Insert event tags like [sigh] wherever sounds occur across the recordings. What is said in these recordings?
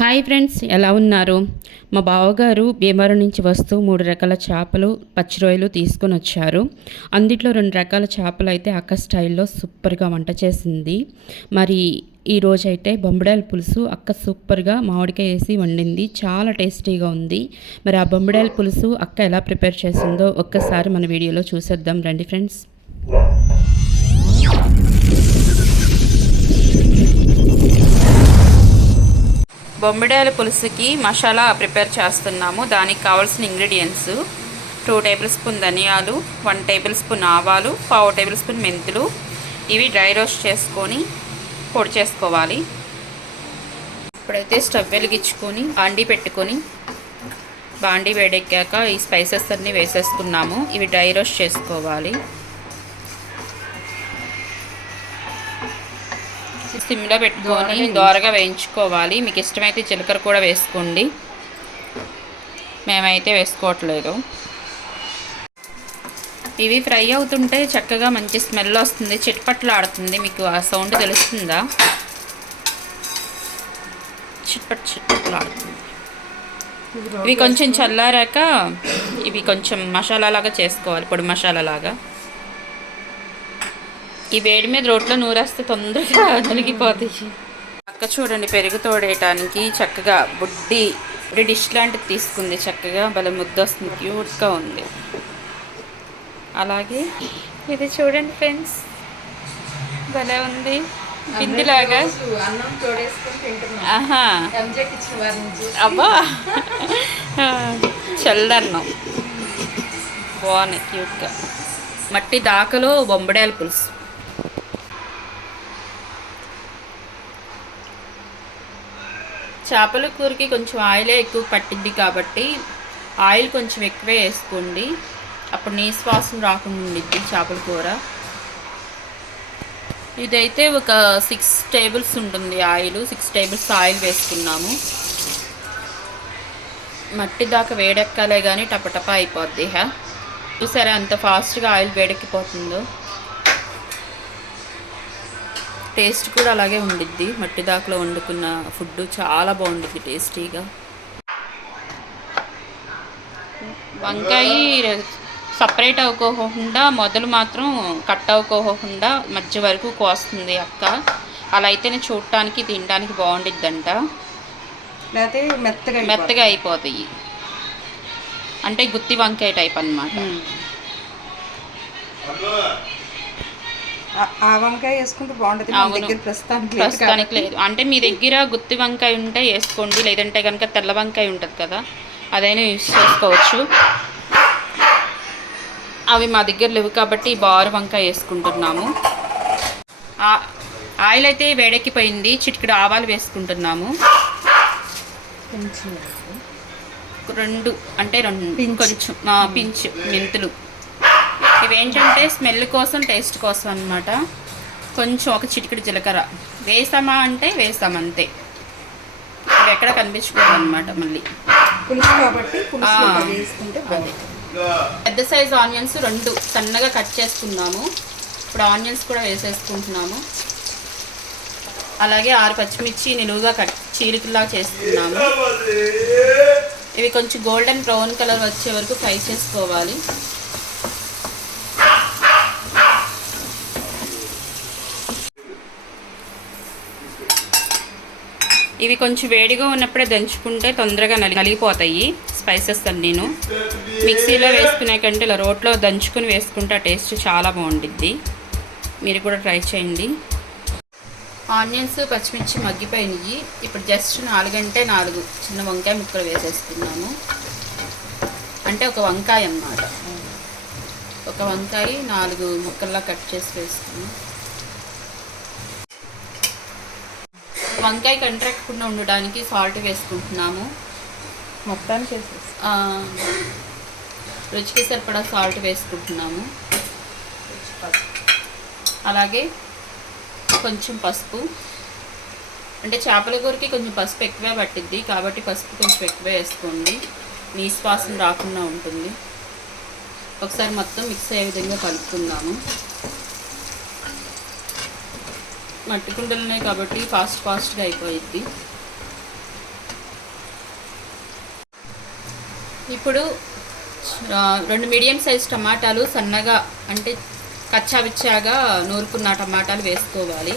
Hi friends ఎలా ఉన్నారు? మా బావగారు భీమవరం నుంచి వస్తూ మూడు రకాల చేపలు పచ్చి రొయ్యలు తీసుకొని వచ్చారు. అందుట్లో రెండు రకాల చేపలు అయితే అక్క స్టైల్లో సూపర్గా వంట చేసింది. మరి ఈరోజైతే రోజైతే పులుసు అక్క సూపర్గా మామిడికాయ వేసి వండింది. చాలా టేస్టీగా ఉంది. మరి ఆ బొమ్మడాయల పులుసు అక్క ఎలా ప్రిపేర్ చేసిందో ఒక్కసారి మన వీడియోలో చూసేద్దాం. రండి ఫ్రెండ్స్. బొమ్మిడాయల పులుసుకి మసాలా ప్రిపేర్ చేస్తున్నాము. దానికి కావాల్సిన ఇంగ్రీడియంట్స్ టూ టేబుల్ స్పూన్ ధనియాలు వన్ టేబుల్ స్పూన్ ఆవాలు పావు టేబుల్ స్పూన్ మెంతులు. ఇవి డ్రై రోస్ట్ చేసుకొని పొడి చేసుకోవాలి. ఇప్పుడైతే స్టవ్ వెలిగించుకొని బాండీ పెట్టుకొని బాండీ వేడెక్కాక ఈ స్పైసెస్ అన్నీ వేసేసుకున్నాము. ఇవి డ్రై రోస్ట్ చేసుకోవాలి. సిమ్లో పెట్టుకొని దోరగా వేయించుకోవాలి. మీకు ఇష్టమైతే జీలకర్ర కూడా వేసుకోండి. మేమైతే వేసుకోవట్లేదు. ఇవి ఫ్రై అవుతుంటే చక్కగా మంచి స్మెల్ వస్తుంది. చిట్పట్లు ఆడుతుంది. మీకు ఆ సౌండ్ తెలుస్తుందా? చిట్పట్ చిట్పట్లు ఆడుతుంది. ఇవి కొంచెం చల్లారాక ఇవి కొంచెం మసాలా లాగా చేసుకోవాలి. పొడి మసాలా లాగా. ఈ వేడి మీద రోట్లో నూరేస్తే తొందరగా [laughs] [laughs] నలిగిపోతాయి పక్క చూడండి పెరుగు తోడేయటానికి చక్కగా బుడ్డి బుడ్డి డిష్ లాంటిది తీసుకుంది. చక్కగా భలే ముద్ద వస్తుంది క్యూట్గా ఉంది. అలాగే ఇది చూడండి ఫ్రెండ్స్. భలే ఉంది. బిందిలాగా అబ్బా. చల్లన్నం బాగున్నాయి క్యూట్గా. మట్టి దాకలో బొంబడాయల పులుసు. చేపల కూరకి కొంచెం ఆయిలే ఎక్కువ పట్టిద్ది కాబట్టి ఆయిల్ కొంచెం ఎక్కువే వేసుకోండి. అప్పుడు నీ వాసన రాకుండా ఉండిద్ది చేపల కూర. ఇదైతే ఒక సిక్స్ టేబుల్స్ ఉంటుంది ఆయిల్ సిక్స్ టేబుల్స్ ఆయిల్ వేసుకున్నాము. మట్టి దాకా వేడెక్కాలే కానీ టపటపా అయిపోద్ది హా చూసారా అంత ఫాస్ట్గా ఆయిల్ వేడెక్కిపోతుందో. టేస్ట్ కూడా అలాగే ఉండిద్ది. మట్టి దాకలో వండుకున్న ఫుడ్ చాలా బాగుండిద్ది టేస్టీగా. వంకాయ సపరేట్ అవ్వకోకుండా మొదలు మాత్రం కట్ అవ్వకోకుండా మధ్య వరకు కోస్తుంది అక్క. అలా అయితేనే చూడటానికి తినడానికి బాగుండిద్దంట. లేకపోతే మెత్తగా మెత్తగా అయిపోతాయి. అంటే గుత్తి వంకాయ టైప్ అన్నమాట. ఆ- వంకాయ వేసుకుంటే బాగుంటుంది మన. దగ్గర ప్రస్తుతానికి లేదు ప్రస్తుతానికి. లేదు అంటే మీ దగ్గర గుత్తి వంకాయ ఉంటే వేసుకోండి లేదంటే కనుక తెల్ల వంకాయ ఉంటుంది కదా అదైనా యూస్ చేసుకోవచ్చు అవి మా దగ్గర లేవు కాబట్టి బారు వంకాయ వేసుకుంటున్నాము ఆ- ఆయిల్ అయితే వేడెక్కిపోయింది చిటికెడు ఆవాలు వేసుకుంటున్నాము కొంచెం. రెండు అంటే రెండు. కొంచెం పించ్ మెంతులు ఇవేంటంటే స్మెల్ కోసం టేస్ట్ కోసం అన్నమాట. కొంచెం ఒక చిటికెడు జీలకర్ర. వేసామా అంటే వేసాం అంతే. ఇవి ఎక్కడ కనిపించకూడదు అనమాట మళ్ళీ. పెద్ద సైజు ఆనియన్స్ రెండు సన్నగా కట్ చేసుకున్నాము ఇప్పుడు ఆనియన్స్ కూడా వేసేసుకుంటున్నాము. అలాగే ఆరు పచ్చిమిర్చి నిలువుగా కట్ చీలికల్లా చేసుకున్నాము ఇవి కొంచెం గోల్డెన్ బ్రౌన్ కలర్ వచ్చే వరకు ఫ్రై చేసుకోవాలి. ఇవి కొంచెం వేడిగా ఉన్నప్పుడే దంచుకుంటే తొందరగా నలి నలిగిపోతాయి స్పైసెస్ అన్నీను. మిక్సీలో వేసుకునే కంటే ఇలా రోట్లో దంచుకుని వేసుకుంటే ఆ టేస్ట్ చాలా బాగుంటుంది మీరు కూడా ట్రై చేయండి. ఆనియన్స్ పచ్చిమిర్చి మగ్గిపోయినాయి. ఇప్పుడు జస్ట్ నాలుగంటే నాలుగు చిన్న వంకాయ ముక్కలు వేసేస్తున్నాను అంటే ఒక వంకాయ అన్నమాట. ఒక వంకాయ నాలుగు ముక్కల్లా కట్ చేసి వేసుకున్నాను వంకాయ కంట్రాక్టకుండా ఉండడానికి సాల్ట్ వేసుకుంటున్నాము. మొత్తానికి రుచికి సరిపడా సాల్ట్ వేసుకుంటున్నాము. అలాగే కొంచెం పసుపు. అంటే చేపల కూరకి కొంచెం పసుపు ఎక్కువే పట్టిద్ది. కాబట్టి పసుపు కొంచెం ఎక్కువే వేసుకోండి. నీసు వాసన రాకుండా ఉంటుంది. ఒకసారి మొత్తం మిక్స్ అయ్యే విధంగా కలుపుకుందాము. మట్టి కుండలనే కాబట్టి ఫాస్ట్ ఫాస్ట్గా అయిపోయిద్ది. ఇప్పుడు రెండు మీడియం సైజ్ టమాటాలు సన్నగా అంటే కచ్చాబిచ్చాగా నూరుకున్న టమాటాలు వేసుకోవాలి.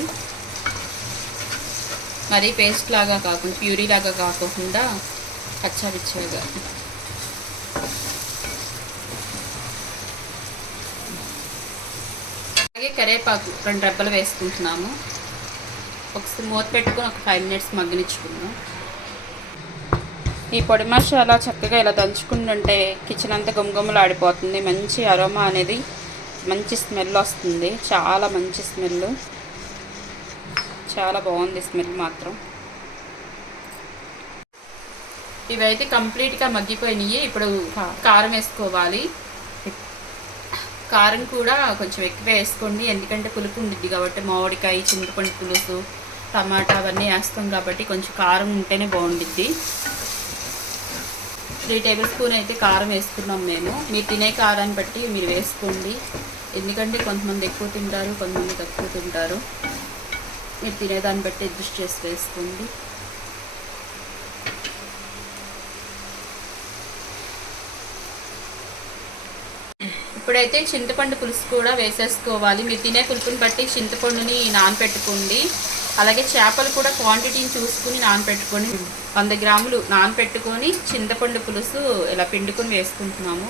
మరి పేస్ట్ లాగా కాకుండా ప్యూరీ లాగా కాకుండా కచ్చాబిచ్చాగా అలాగే కరివేపాకు రెండు రెబ్బలు వేసుకుంటున్నాము. ఒకసారి మూత పెట్టుకొని ఒక ఫైవ్ మినిట్స్ మగ్గనిచ్చుకుందాం. ఈ పొడి మసాలా చక్కగా ఇలా దంచుకుంటుంటే కిచెన్ అంతా గుమగుమలు ఆడిపోతుంది మంచి అరోమా అనేది మంచి స్మెల్ వస్తుంది. చాలా మంచి స్మెల్ చాలా బాగుంది స్మెల్ మాత్రం. ఇవైతే కంప్లీట్గా మగ్గిపోయినాయి. ఇప్పుడు కారం వేసుకోవాలి. కారం కూడా కొంచెం ఎక్కువ వేసుకోండి. ఎందుకంటే పులుపు ఉండిద్ది కాబట్టి మామిడికాయ చింతపండు పులుసు టమాటా అవన్నీ వేస్తాం కాబట్టి కొంచెం కారం ఉంటేనే బాగుండిద్ది. త్రీ టేబుల్ స్పూన్ అయితే కారం వేసుకున్నాం మేము. మీరు తినే కారాన్ని బట్టి మీరు వేసుకోండి. ఎందుకంటే కొంతమంది ఎక్కువ తింటారు కొంతమంది తక్కువ తింటారు. మీరు తినేదాన్ని బట్టి అడ్జస్ట్ చేసి వేసుకోండి. ఇప్పుడైతే చింతపండు పులుసు కూడా వేసేసుకోవాలి. మీరు తినే పులుపుని బట్టి చింతపండుని నానపెట్టుకోండి. అలాగే చేపలు కూడా క్వాంటిటీని చూసుకుని నానపెట్టుకొని వంద గ్రాములు నానపెట్టుకొని చింతపండు పులుసు ఇలా పిండుకొని వేసుకుంటున్నాము.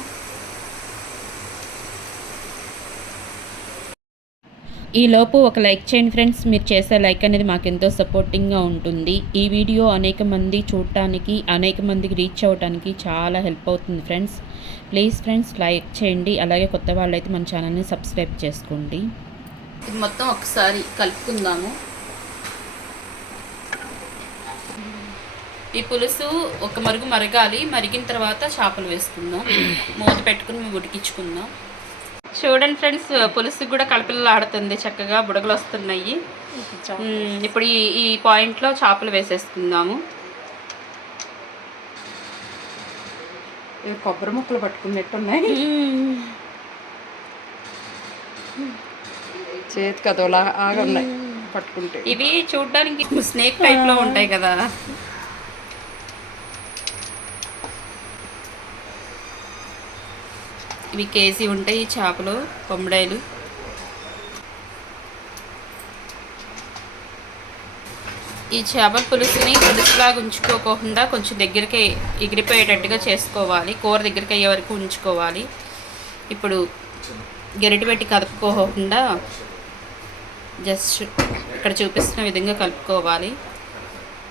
ఈ లోపు ఒక లైక్ చేయండి ఫ్రెండ్స్. మీరు చేసే లైక్ అనేది మాకు ఎంతో సపోర్టింగ్గా ఉంటుంది. ఈ వీడియో అనేక మంది చూడటానికి అనేక మందికి రీచ్ అవ్వడానికి చాలా హెల్ప్ అవుతుంది ఫ్రెండ్స్. ప్లీజ్ ఫ్రెండ్స్ లైక్ చేయండి. అలాగే కొత్త వాళ్ళైతే మన ఛానల్ని సబ్స్క్రైబ్ చేసుకోండి. ఇది మొత్తం ఒకసారి కలుపుకుందాము. ఈ పులుసు ఒక మరుగు మరగాలి మరిగిన తర్వాత చేపలు వేసుకుందాం. మూత పెట్టుకుని ఉడికించుకుందాం. చూడండి ఫ్రెండ్స్ పులుసు కూడా కలపిల్లు ఆడుతుంది చక్కగా బుడగలు వస్తున్నాయి. మ్మ్, ఇప్పుడు ఈ ఈ పాయింట్లో చేపలు వేసేసుకుందాము. కొబ్బరి ముక్కలు పట్టుకున్నట్టున్నాయి. చేతికి అదోలా ఆగా ఉన్నాయి పట్టుకుంటే. ఇవి చూడడానికి స్నేక్ టైప్లో ఉంటాయి కదా. ఇవి కేజీ ఉంటాయి ఈ చేపలు కొమ్మడాయిలు. ఈ చేపల పులుసుని పులుసులాగా ఉంచుకోకుండా కొంచెం దగ్గరికి ఎగిరిపోయేటట్టుగా చేసుకోవాలి. కూర దగ్గరికి అయ్యే వరకు ఉంచుకోవాలి. ఇప్పుడు గరిటె పెట్టి కలుపుకోకుండా జస్ట్ ఇక్కడ చూపిస్తున్న విధంగా కలుపుకోవాలి.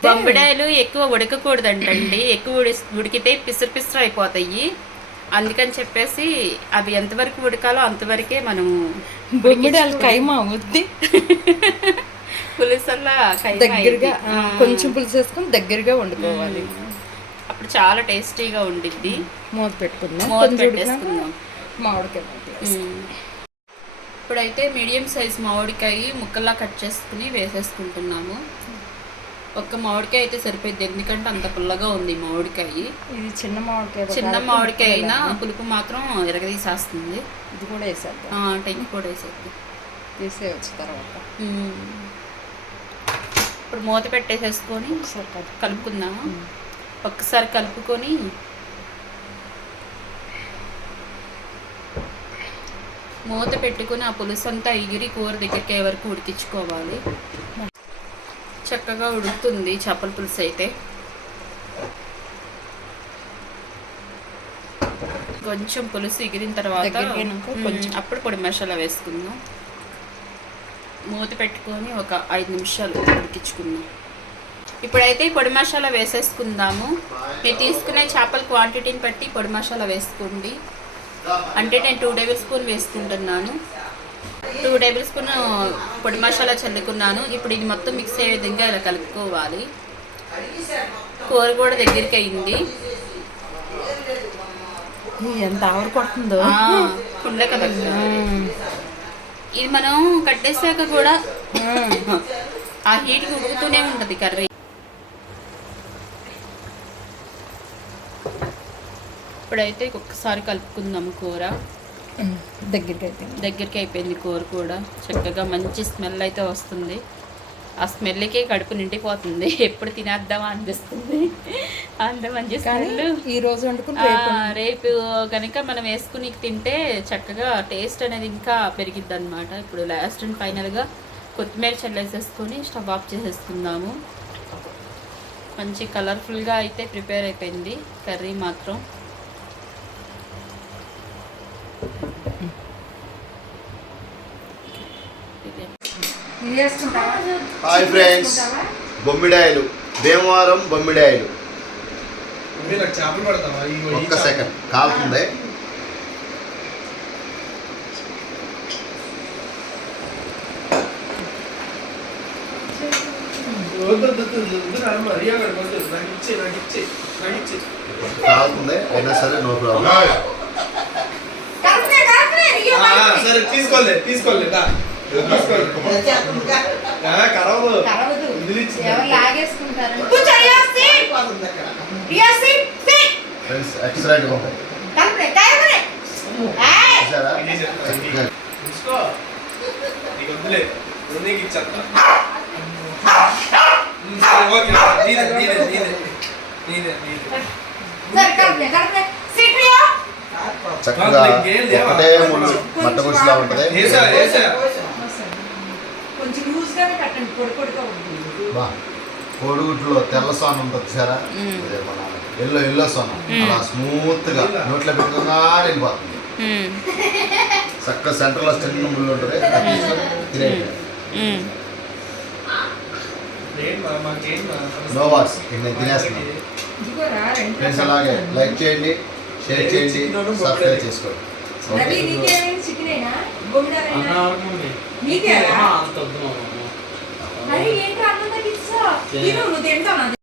బొమ్మిడాయలు ఎక్కువ ఉడకకూడదంటండి. ఎక్కువ ఉడి ఉడికితే పిసరు పిసరు అయిపోతాయి. అందుకని చెప్పేసి అవి ఎంతవరకు ఉడకాలో అంతవరకే మనము బొమ్మిడాలు కైమా అవుద్ది. [laughs] పులుసల్లా దగ్గరగా కొంచెం పులుసు వేసుకొని దగ్గరగా వండుకోవాలి. అప్పుడు చాలా టేస్టీగా ఉండిద్ది. మూత పెట్టుకుందాం. మూత పెట్టేసుకుందాం. మామిడికాయ. ఇప్పుడైతే మీడియం సైజ్ మామిడికాయ ముక్కల్లా కట్ చేసుకుని వేసేసుకుంటున్నాము. ఒక్క మామిడికాయ అయితే సరిపోయింది ఎందుకంటే అంత పుల్లగా ఉంది మామిడికాయ. ఇది చిన్న మామిడికాయ చిన్న మామిడికాయ అయినా పులుపు మాత్రం ఎరగదీసేస్తుంది. ఇది కూడా వేసేద్దాం. ఆ, టెంకి కూడా వేసేది వేసేయచ్చు తర్వాత. ఇప్పుడు మూత పెట్టేసేసుకొని ఒకసారి కలుపు. కలుపుకుందాము ఒక్కసారి కలుపుకొని మూత పెట్టుకొని ఆ పులుసు అంతా ఎగిరి కూర దగ్గరికి వరకు ఉడికించుకోవాలి. చక్కగా ఉడుకుతుంది చేపల పులుసు అయితే. కొంచెం పులుసు ఎగిరిన తర్వాత కొంచెం. అప్పుడు పొడి మసాలా వేసుకుందాం. మూత పెట్టుకొని ఒక ఐదు నిమిషాలు ఉడికించుకుందాం. ఇప్పుడైతే పొడి మసాలా వేసేసుకుందాము. మీరు తీసుకునే చేపల క్వాంటిటీని బట్టి పొడి మసాలా వేసుకోండి. అంటే నేను టూ టేబుల్ స్పూన్ వేసుకుంటున్నాను. టూ టేబుల్ స్పూన్ పొడి మసాలా చల్లుకున్నాను. ఇప్పుడు ఇది మొత్తం మిక్స్ అయ్యే విధంగా ఇలా కలుపుకోవాలి. కూర కూడా దగ్గరికి అయింది. ఎంత ఆవిరి పడుతుందో ఆ, కుండ కదా. ఇది మనం కట్టేసాక కూడా ఆ హీట్ ఉడుకుతూనే ఉంటుంది కర్రీ. ఇప్పుడైతే ఒక్కసారి కలుపుకుందాము కూర. దగ్గరికి అయితే దగ్గరికి అయిపోయింది కూర కూడా. చక్కగా మంచి స్మెల్ అయితే వస్తుంది. ఆ స్మెల్కి కడుపు నిండిపోతుంది. [laughs] ఎప్పుడు తినేద్దామా అనిపిస్తుంది. [laughs] అందమని కానీ చేసి ఈ రోజు వండుకుని రేపు కనుక మనం వేసుకుని తింటే చక్కగా టేస్ట్ అనేది ఇంకా పెరిగిద్ది అనమాట ఇప్పుడు లాస్ట్ అండ్ ఫైనల్గా కొత్తిమీర చల్లేసేసుకొని స్టవ్ ఆఫ్ చేసేసుకుందాము. మంచి కలర్ఫుల్గా అయితే ప్రిపేర్ అయిపోయింది. కర్రీ మాత్రం ఇదే. ఇది వేసుకుంటావా హాయ్ ఫ్రెండ్స్ బొమ్మిడాయలు. భీమవరం బొమ్మిడాయలు. ఒక్క. సెకండ్ కాలుతుంది? కాలుతుంది? అయినా సరే నో ప్రాబ్లం ఆ, సరే తీసుకోలే తీసుకోలే దా. తీసుకోలే ఆ, కరవదు. ఎవరు లాగేసుకుంటారు? ఫ్రెండ్స్ ఎక్సలెంట్గా ఉంటాయి. [laughs] చక్కగా ఒకటే ముళ్ళు మట్ట గుడిసిలా ఉంటుంది వేసా వేసా కొంచెం లూజ్ గానే కట్టండి పొడి పొడిగా ఉంటుంది బా కోడిగుడ్లో తెల్ల సోన ఉంటుంది చూసారా? మ్మ్. అదే మన ఎల్లో ఎల్లో సోన అలా స్మూత్గా నోట్లో పెట్టుకోగానే వెళ్ళిపోతుంది. చక్కగా సెంటర్లో చిన్న ముళ్ళు ఉంటుంది. అది తినేయండి. నో వాట్స్ నేను తినేస్తున్నాను ఫ్రెండ్స్ అలాగే లైక్ చేయండి షేర్ చేయండి సబ్స్క్రైబ్ చేసుకోండి. ఓకే. మరి ఏంటి అన్నం తగ్గించా నువ్వు తింటావు